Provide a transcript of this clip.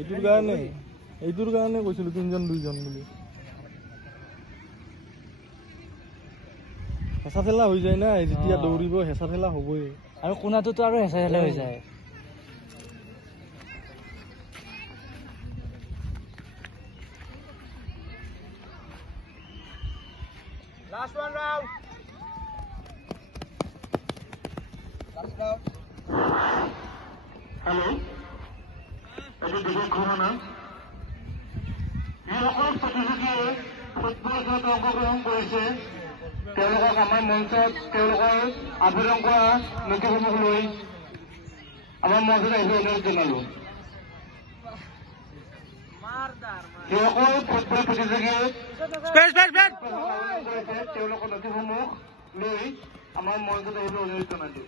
এইটোৰ কাৰণে কৈছিলো 3জন 2জন বুলি। হেঁচা ঠেলা হৈ যায় না, যেতিয়া দৌৰিব হেঁচা ঠেলা হ'বই। আৰু কোনাটোতো আৰু হেঁচা ঠেলা হৈ যায়। Last one round. Last round. Hello. Ebi dekho khona. Yokol প্ৰতিযোগীয়ে ফুটবল খেলত অংশগ্ৰহণ কৰিছে। তেওঁলোকক আমাৰ মঞ্চত তেওঁলোকৰ আবেদন কৰা নথিসমূহ লৈ আমাৰ মঞ্চত আহিবলৈ অনুৰোধ জনালো। যিসকল ফুটবল প্ৰতিযোগীয়ে তেওঁলোকৰ নথিসমূহ লৈ আমাৰ মঞ্চত আহিবলৈ অনুৰোধ জনালো।